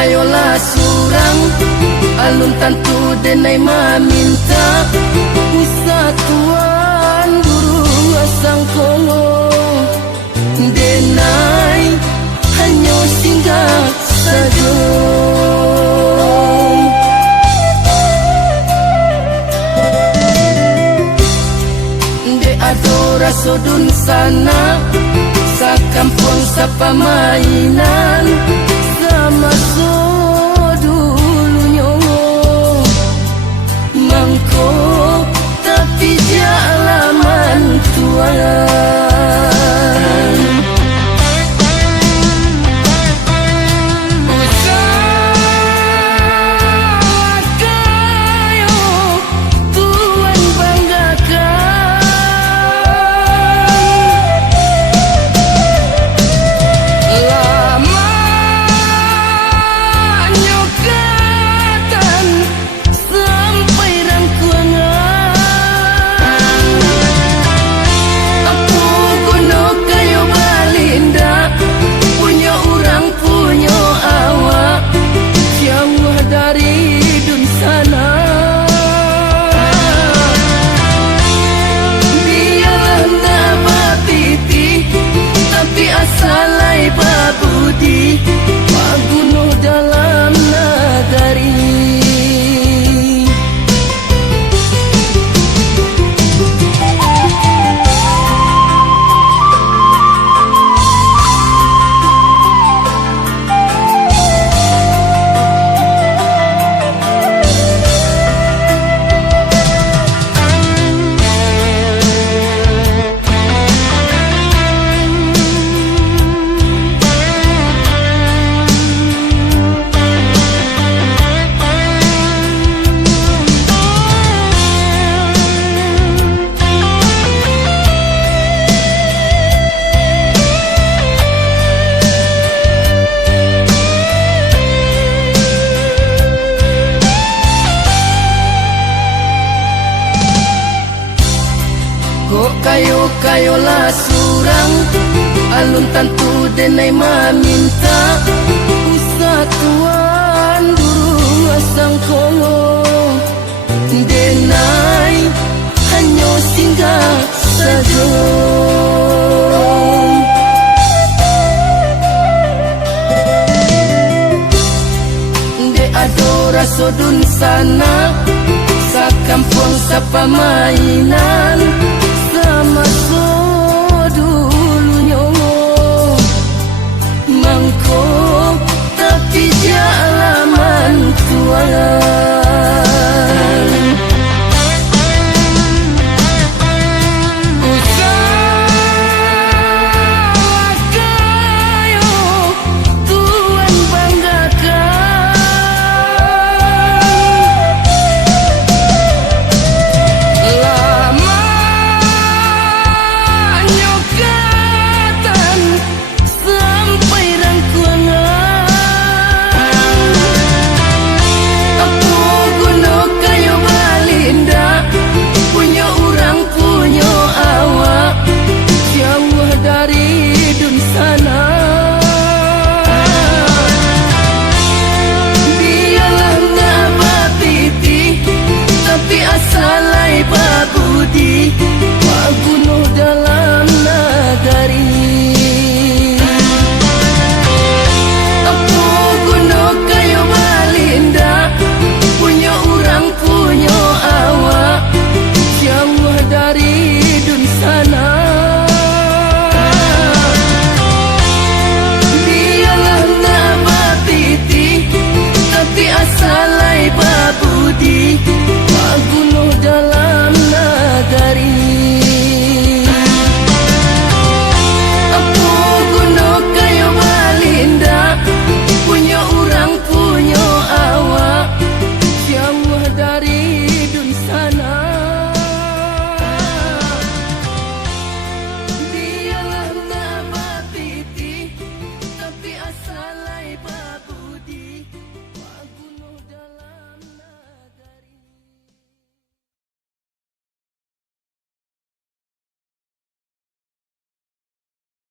kayolah surang alun tantu denai maminta usatuan burung asang kongo denai hanya singgah saja. De adora sodun sana sa kampung sa pamainan sama so dulunya mangko tapi jalaman tuan. Salai babudi maguno dalam nagari. Kayolah surang alun tantu denai maminta usatuan burung asang kongo denai hanya singgah saja. De adora sodun sana sa kampung sa pamainan sama